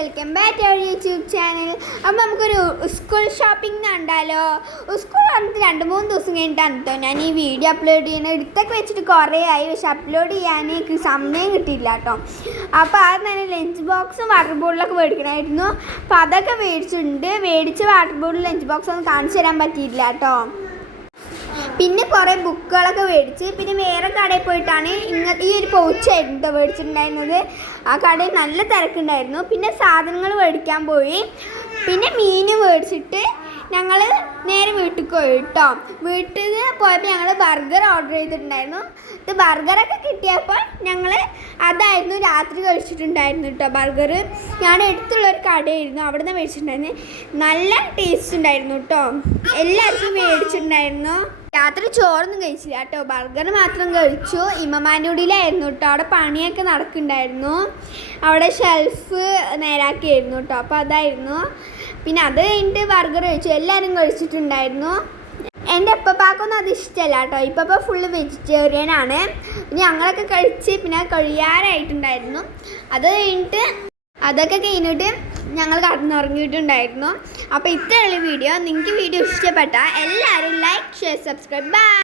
Welcome back to our YouTube channel. അപ്പോൾ നമുക്കൊരു school shopping കണ്ടാലോ? സ്കൂൾ വന്നിട്ട് 2-3 ദിവസം കഴിഞ്ഞിട്ടാണ് കേട്ടോ ഞാൻ ഈ വീഡിയോ അപ്ലോഡ് ചെയ്യുന്നത്. എടുത്തൊക്കെ വെച്ചിട്ട് കുറേ ആയി, പക്ഷെ അപ്ലോഡ് ചെയ്യാൻ എനിക്ക് സമയം കിട്ടിയില്ല കേട്ടോ. അപ്പോൾ അത് തന്നെ ലഞ്ച് ബോക്സും വാട്ടർ ബോട്ടിലൊക്കെ മേടിക്കണമായിരുന്നു. അപ്പോൾ അതൊക്കെ മേടിച്ച് വാട്ടർ ബോട്ടിൽ ലഞ്ച് ബോക്സ് ഒന്നും കാണിച്ചു തരാൻ പറ്റിയില്ല കേട്ടോ. പിന്നെ കുറേ ബുക്കുകളൊക്കെ മേടിച്ച്, പിന്നെ വേറെ കടയിൽ പോയിട്ടാണ് ഈ ഒരു പൗച്ചായിരുന്നു മേടിച്ചിട്ടുണ്ടായിരുന്നത്. ആ കടയിൽ നല്ല തിരക്കുണ്ടായിരുന്നു. പിന്നെ സാധനങ്ങൾ മേടിക്കാൻ പോയി. പിന്നെ മീൻ മേടിച്ചിട്ട് ഞങ്ങൾ നേരെ വീട്ടിൽ പോയി കേട്ടോ. വീട്ടിൽ പോയപ്പോൾ ഞങ്ങൾ ബർഗർ ഓർഡർ ചെയ്തിട്ടുണ്ടായിരുന്നു. ഇത് ബർഗറൊക്കെ കിട്ടിയപ്പോൾ ഞങ്ങൾ അതായിരുന്നു രാത്രി കഴിച്ചിട്ടുണ്ടായിരുന്നു കേട്ടോ. ബർഗർ ഞാൻ അടുത്തുള്ളൊരു കടയായിരുന്നു, അവിടെ നിന്ന് മേടിച്ചിട്ടുണ്ടായിരുന്നു. നല്ല ടേസ്റ്റ് ഉണ്ടായിരുന്നു കേട്ടോ. എല്ലാവർക്കും മേടിച്ചിട്ടുണ്ടായിരുന്നു. രാത്രി ചോറൊന്നും കഴിച്ചില്ല കേട്ടോ, ബർഗർ മാത്രം കഴിച്ചു. ഇമ്മമാൻ്റെ ഉള്ളിലായിരുന്നു കേട്ടോ, അവിടെ പണിയൊക്കെ നടക്കുന്നുണ്ടായിരുന്നു. അവിടെ ഷെൽഫ് നേരാക്കിയായിരുന്നു കേട്ടോ. അപ്പോൾ അതായിരുന്നു. പിന്നെ അത് കഴിഞ്ഞിട്ട് ബർഗർ കഴിച്ചു, എല്ലാവരും കഴിച്ചിട്ടുണ്ടായിരുന്നു. എൻ്റെ ഉപ്പപ്പാക്കൊന്നും അത് ഇഷ്ടമല്ല കേട്ടോ. ഇപ്പം ഫുള്ള് വെജിറ്റേറിയൻ ആണ്. പിന്നെ ഞങ്ങളൊക്കെ കഴിച്ച് പിന്നെ കഴിയാറായിട്ടുണ്ടായിരുന്നു. അതൊക്കെ കഴിഞ്ഞിട്ട് ഞങ്ങൾ കടന്നുറങ്ങിയിട്ടുണ്ടായിരുന്നു. അപ്പോൾ ഇത്രയുള്ള വീഡിയോ. നിങ്ങൾക്ക് വീഡിയോ ഇഷ്ടപ്പെട്ടാൽ എല്ലാവരും ലൈക്ക്, ഷെയർ, സബ്സ്ക്രൈബ്. ബൈ.